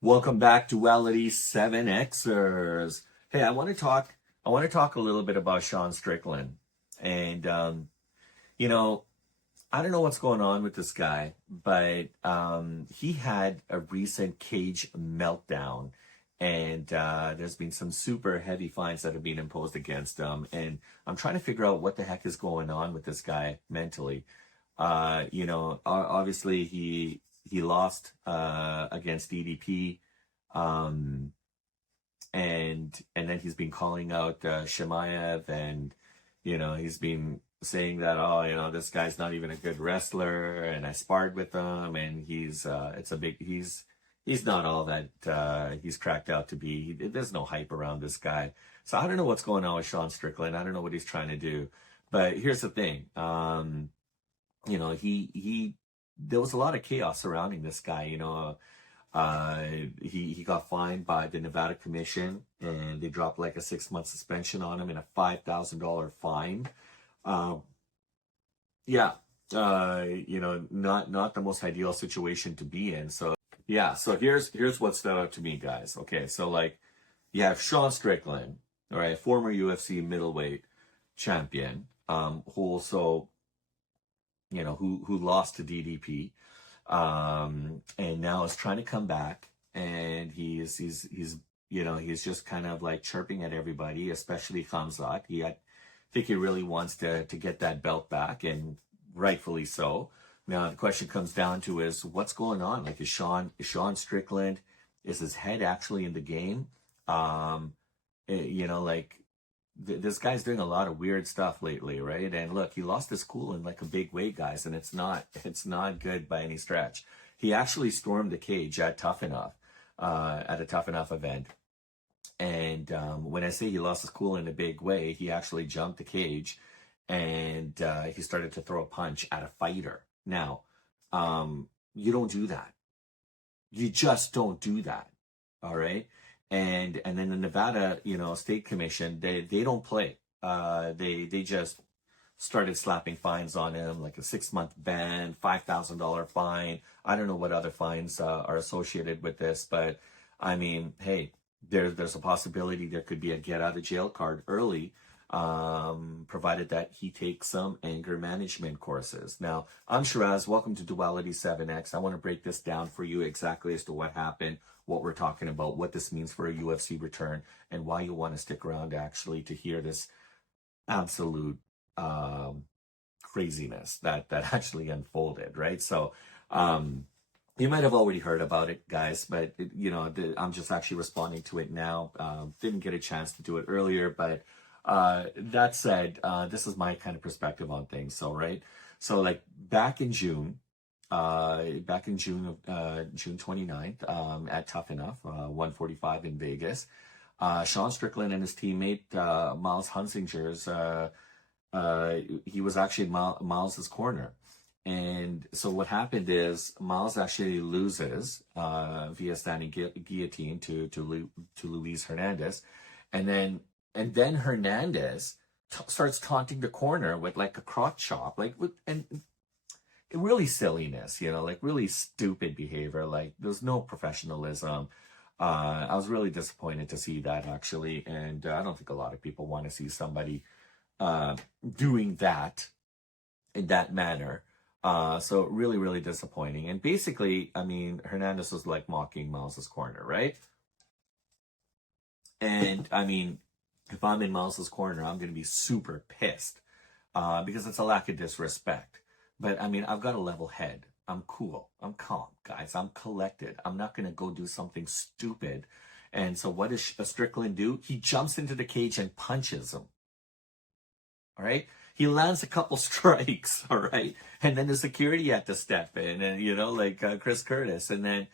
Welcome back, Duality 7Xers. Hey, I want to talk a little bit about Sean Strickland. And you know, I don't know what's going on with this guy, but he had a recent cage meltdown, and there's been some super heavy fines that have been imposed against him. And I'm trying to figure out what the heck is going on with this guy mentally. Obviously he lost against DDP, um, and then he's been calling out Shemaev, and he's been saying that, oh, this guy's not even a good wrestler, and I sparred with him, and he's not all that he's cracked out to be. There's no hype around this guy. So I don't know what's going on with Sean Strickland. I don't know what he's trying to do. But here's the thing. He there was a lot of chaos surrounding this guy. He got fined by the Nevada Commission, and they dropped like a 6-month suspension on him and a $5,000 fine. Um, yeah, not the most ideal situation to be in. So yeah, so here's what stood out to me, guys. Okay, so like you have Sean Strickland, all right, former UFC middleweight champion, who also who lost to DDP, and now is trying to come back, and he's just kind of like chirping at everybody, especially Khamzat. I think he really wants to get that belt back, and rightfully so. Now the question comes down to is what's going on? Like is Sean Strickland, is his head actually in the game? Like this guy's doing a lot of weird stuff lately, right? And look, he lost his cool in like a big way, guys, and it's not good by any stretch. He actually stormed the cage at Tuff-N-Uff, at a Tuff-N-Uff event. And when I say he lost his cool in a big way, he actually jumped the cage, and he started to throw a punch at a fighter. Now, you don't do that. You just don't do that. All right. And then the Nevada, State Commission, they don't play. They just started slapping fines on him, like a 6-month ban, $5,000 fine. I don't know what other fines are associated with this, but I mean, hey, there's a possibility there could be a get out of jail card early, provided that he takes some anger management courses. Now, I'm Sheeraz. Welcome to Duality 7X. I want to break this down for you exactly as to what happened, what we're talking about, what this means for a UFC return, and why you want to stick around actually to hear this absolute craziness that actually unfolded, right? So, you might have already heard about it, guys, but I'm just actually responding to it now. Didn't get a chance to do it earlier, but that said, this is my kind of perspective on things. So, right, so like back in June of June 29th, at Tuff-N-Uff, 145 in Vegas, Sean Strickland and his teammate Miles Hunsinger's, he was actually in Miles's corner. And so what happened is Miles actually loses via standing guillotine to Luis Hernandez, and then Hernandez starts taunting the corner with like a crotch chop, and really silliness, like really stupid behavior. Like there's no professionalism. I was really disappointed to see that actually, and I don't think a lot of people want to see somebody doing that in that manner. So really, really disappointing. And basically, I mean, Hernandez was like mocking Miles's corner, right? And I mean, if I'm in Miles's corner, I'm going to be super pissed because it's a lack of disrespect. But I mean, I've got a level head. I'm cool. I'm calm, guys. I'm collected. I'm not going to go do something stupid. And so what does Strickland do? He jumps into the cage and punches him. All right. He lands a couple strikes. All right. And then the security had to step in, and, like Chris Curtis. And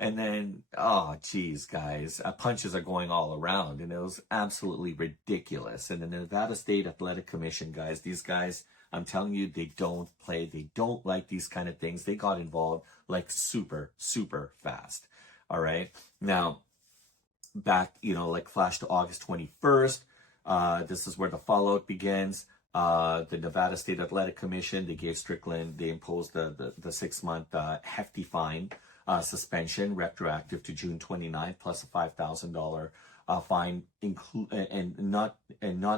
then, oh, geez, guys, punches are going all around. And it was absolutely ridiculous. And the Nevada State Athletic Commission, guys, these guys, I'm telling you, they don't play. They don't like these kind of things. They got involved like super, super fast. All right. Now, back, like flash to August 21st. This is where the fallout begins. The Nevada State Athletic Commission, they gave Strickland, they imposed the 6-month hefty fine. suspension retroactive to June 29th, plus a $5,000 fine, and not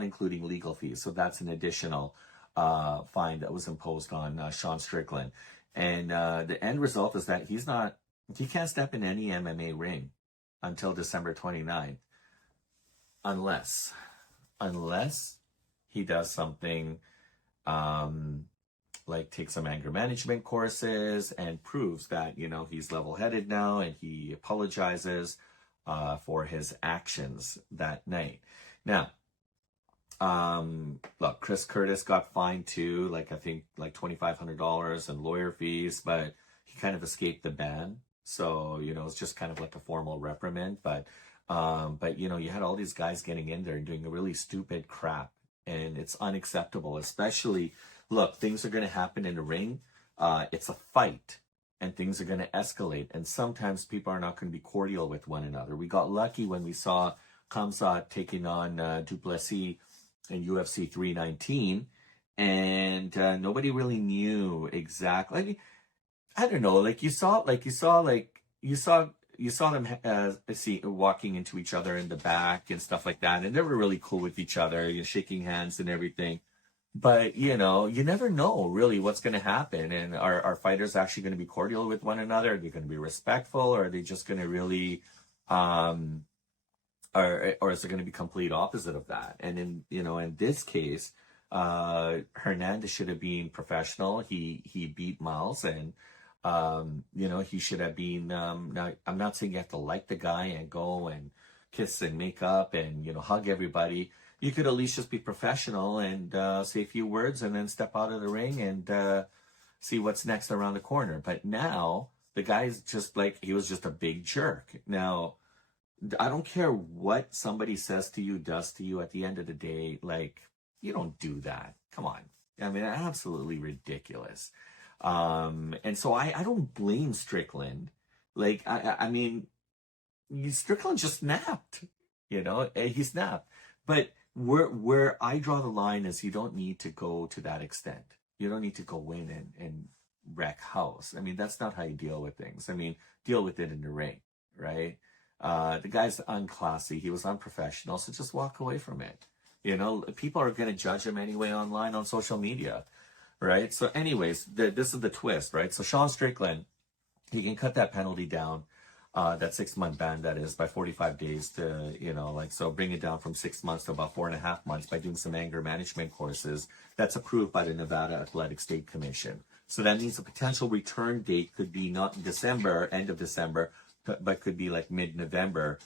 including legal fees. So that's an additional fine that was imposed on Sean Strickland. And the end result is that he can't step in any MMA ring until December 29th, unless he does something like take some anger management courses and proves that, he's level-headed now, and he apologizes for his actions that night. Now, look, Chris Curtis got fined too, I think $2,500 in lawyer fees, but he kind of escaped the ban. So, it's just kind of like a formal reprimand. But you had all these guys getting in there and doing a really stupid crap, and it's unacceptable. Especially, look, things are going to happen in the ring. It's a fight, and things are going to escalate. And sometimes people are not going to be cordial with one another. We got lucky when we saw Khamzat taking on Duplessis in UFC 319, and nobody really knew exactly. I don't know. You saw them walking into each other in the back and stuff like that, and they were really cool with each other, shaking hands and everything. But you never know really what's going to happen, and are fighters actually going to be cordial with one another? Are they going to be respectful, or are they just going to really, or is it going to be complete opposite of that? And in this case, Hernandez should have been professional. He beat Miles, and he should have been. Now, I'm not saying you have to like the guy and go and kiss and make up and hug everybody. You could at least just be professional and say a few words and then step out of the ring and see what's next around the corner. But now the guy's just he was just a big jerk. Now, I don't care what somebody says to you, does to you. At the end of the day, you don't do that. Come on. I mean, absolutely ridiculous. And so I don't blame Strickland. I mean, Strickland just snapped, he snapped. But where I draw the line is you don't need to go to that extent. You don't need to go in and wreck house. I mean, that's not how you deal with things. I mean, deal with it in the ring, right? The guy's unclassy. He was unprofessional. So just walk away from it. People are going to judge him anyway online on social media, right? So anyways, this is the twist, right? So Sean Strickland, he can cut that penalty down, that 6-month ban, that is, by 45 days to, so bring it down from 6 months to about 4.5 months by doing some anger management courses. That's approved by the Nevada Athletic State Commission. So that means the potential return date could be not in December, end of December, but could be mid-November,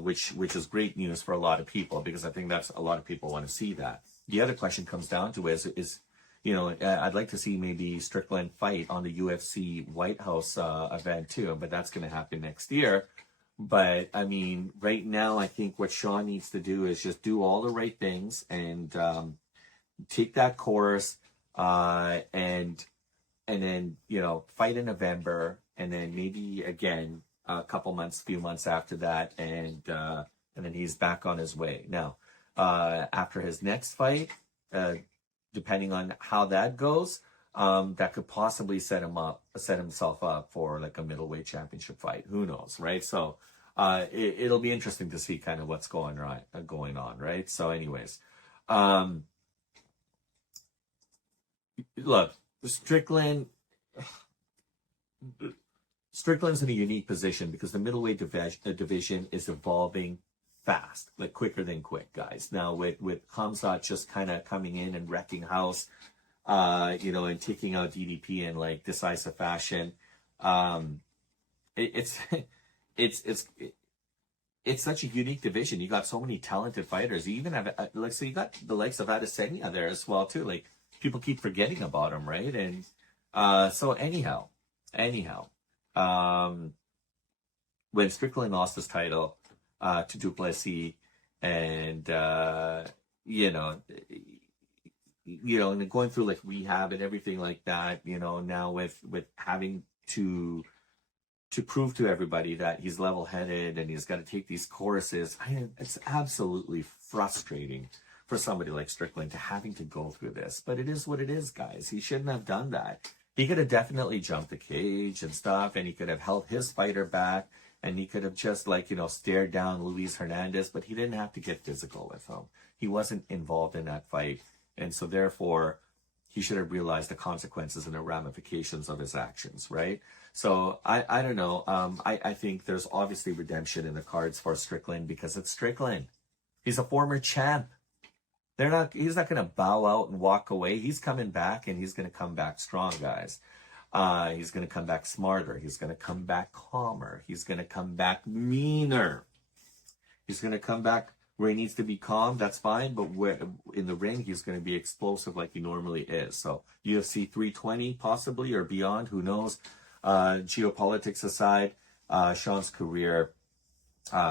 which is great news for a lot of people, because I think that's a lot of people want to see that. The other question comes down to is I'd like to see maybe Strickland fight on the UFC White House event too, but that's going to happen next year. But I mean, right now, I think what Sean needs to do is just do all the right things and take that course and then fight in November, and then maybe again a few months after that, and then he's back on his way. Now, after his next fight, depending on how that goes, that could possibly set himself up for a middleweight championship fight. Who knows, right? So it'll be interesting to see kind of what's going on, right? So anyways, look, Strickland's in a unique position because the middleweight division is evolving fast, quicker than quick, guys. Now with Khamzat just kind of coming in and wrecking house, and taking out DDP in decisive fashion, it's such a unique division. You got so many talented fighters. You even have so you got the likes of Adesanya there as well too. People keep forgetting about him, right? And so anyhow, when Strickland lost his title to Duplessis, and and going through rehab and everything like that, now with having to prove to everybody that he's level-headed and he's got to take these courses, it's absolutely frustrating for somebody like Strickland to having to go through this. But it is what it is, guys. He shouldn't have done that. He could have definitely jumped the cage and stuff, and he could have held his fighter back, and he could have just, like, you know, stared down Luis Hernandez, but he didn't have to get physical with him. He wasn't involved in that fight. And so therefore, he should have realized the consequences and the ramifications of his actions, right? So I don't know. I think there's obviously redemption in the cards for Strickland because it's Strickland. He's a former champ. He's not going to bow out and walk away. He's coming back, and he's going to come back strong, guys. He's going to come back smarter. He's going to come back calmer. He's going to come back meaner. He's going to come back where he needs to be calm. That's fine. But in the ring, he's going to be explosive like he normally is. So UFC 320 possibly or beyond. Who knows? Geopolitics aside, Sean's career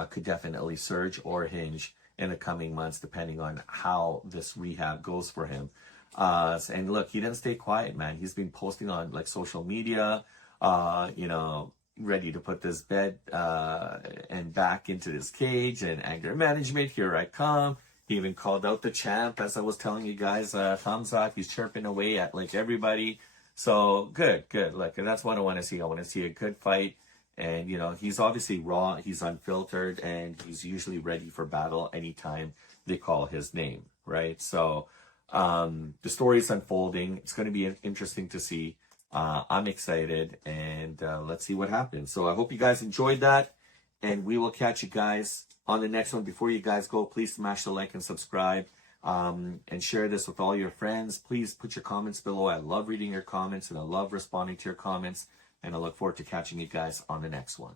could definitely surge or hinge in the coming months, depending on how this rehab goes for him. And look, he didn't stay quiet, man. He's been posting on like social media, you know, ready to put this bed and back into this cage, and anger management, here I come. He even called out the champ, as I was telling you guys, thumbs up. He's chirping away at like everybody. So good. Look, and that's what I want to see. I want to see a good fight. And, you know, he's obviously raw, he's unfiltered, and he's usually ready for battle anytime they call his name, right? So the story is unfolding. It's going to be interesting to see. I'm excited, and let's see what happens. So I hope you guys enjoyed that, and we will catch you guys on the next one. Before you guys go, please smash the like and subscribe, and share this with all your friends. Please put your comments below. I love reading your comments, and I love responding to your comments. And I look forward to catching you guys on the next one.